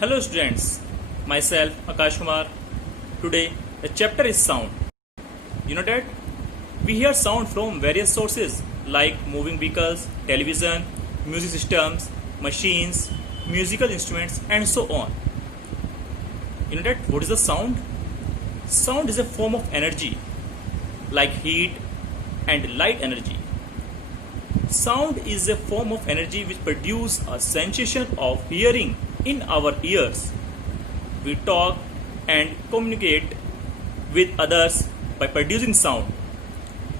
Hello students, myself Akash Kumar. Today the chapter is sound. You know that we hear sound from various sources like moving vehicles, television, music systems, machines, musical instruments and so on. You know that what is the sound? Sound is a form of energy like heat and light energy. Sound is a form of energy which produces a sensation of hearing in our ears. We talk and communicate with others by producing sound.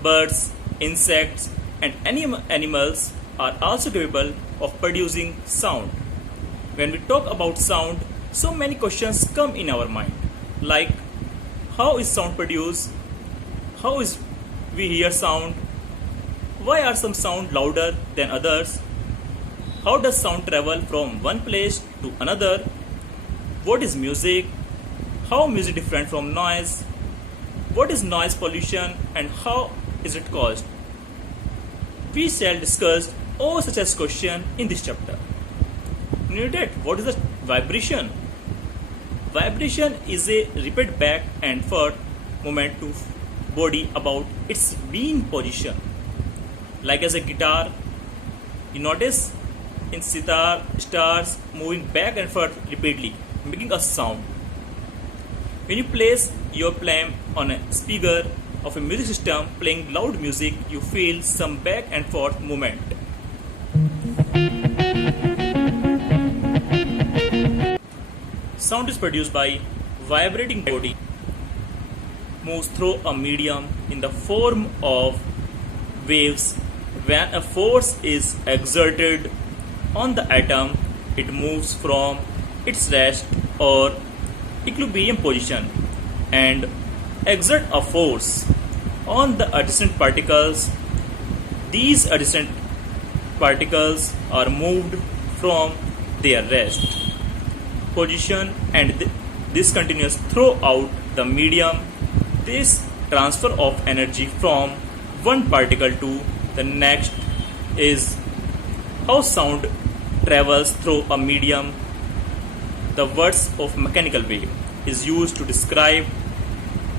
Birds, insects, and animals are also capable of producing sound. When we talk about sound, so many questions come in our mind, like how is sound produced? How is we hear sound? Why are some sound louder than others? How does sound travel from one place to another? What is music? How music different from noise? What is noise pollution and how is it caused? We shall discuss all such as question in this chapter. You know that what is the vibration? Vibration is a repeat back and forth movement to body about its mean position. Like as a guitar, you notice in sitar stars moving back and forth repeatedly, making a sound. When you place your palm on a speaker of a music system playing loud music, you feel some back and forth movement. Sound is produced by vibrating body, moves through a medium in the form of waves. When a force is exerted on the atom, it moves from its rest or equilibrium position and exert a force on the adjacent particles. These adjacent particles are moved from their rest position and this continues throughout the medium. This transfer of energy from one particle to the next is how sound travels through a medium. The words of mechanical wave is used to describe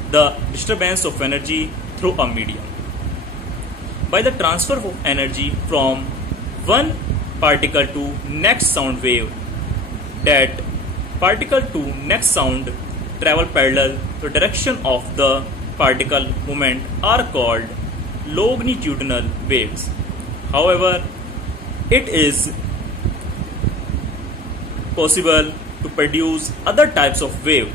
the disturbance of energy through a medium. By the transfer of energy from one particle to next sound wave, that particle to next sound travel parallel to the direction of the particle movement are called longitudinal waves. However, it is possible to produce other types of wave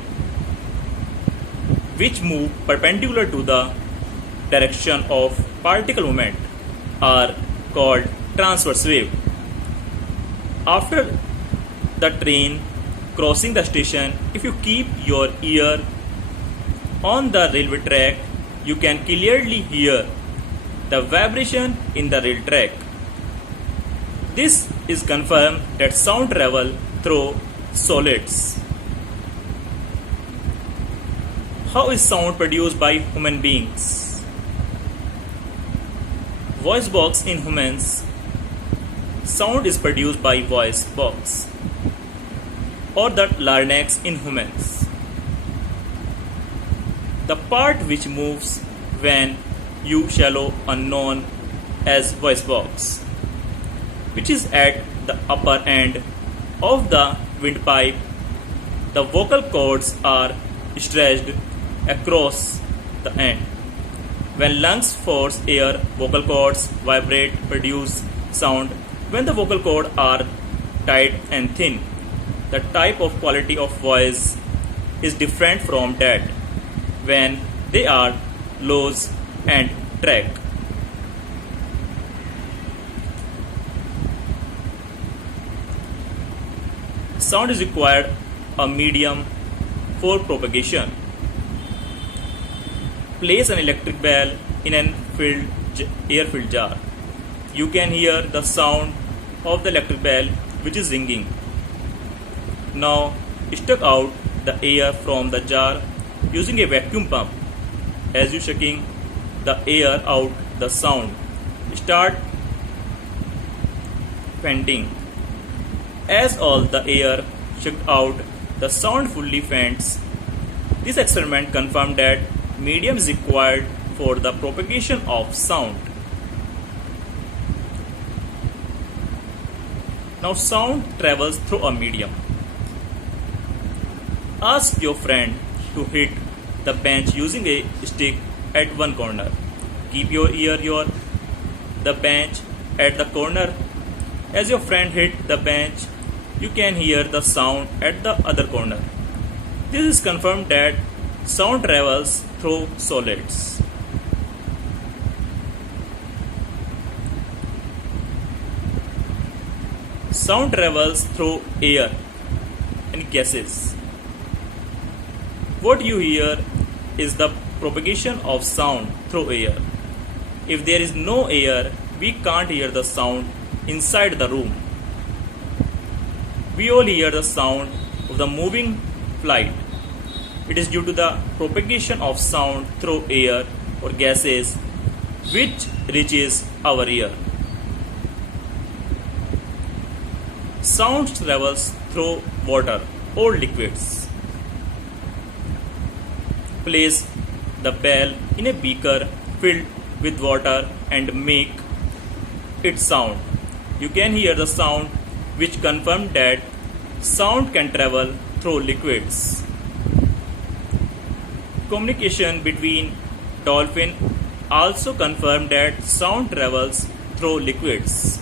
which move perpendicular to the direction of particle movement are called transverse wave. After the train crossing the station, if you keep your ear on the railway track, you can clearly hear the vibration in the rail track. This is confirmed that sound travel through solids. How is sound produced by human beings? Voice box in humans. Sound is produced by voice box or the larynx in humans. The part which moves when you swallow are known as voice box, which is at the upper end of the windpipe. The vocal cords are stretched across the end. When lungs force air, vocal cords vibrate, produce sound. When the vocal cords are tight and thin, the type of quality of voice is different from that when they are loose and track. Sound is required a medium for propagation. Place an electric bell in an air-filled jar. You can hear the sound of the electric bell which is ringing. Now suck out the air from the jar using a vacuum pump. As you sucking the air out, the sound start venting. As all the air checked out the sound fully faints. This experiment confirmed that medium is required for the propagation of sound. Now sound travels through a medium. Ask your friend to hit the bench using a stick at one corner. Keep your ear the bench at the corner. As your friend hit the bench, you can hear the sound at the other corner. This is confirmed that sound travels through solids. Sound travels through air and gases. What you hear is the propagation of sound through air. If there is no air, we can't hear the sound inside the room. We all hear the sound of the moving flight. It is due to the propagation of sound through air or gases which reaches our ear. Sound travels through water or liquids. Place the bell in a beaker filled with water and make it sound. You can hear the sound which confirms that sound can travel through liquids. Communication between dolphins also confirmed that sound travels through liquids.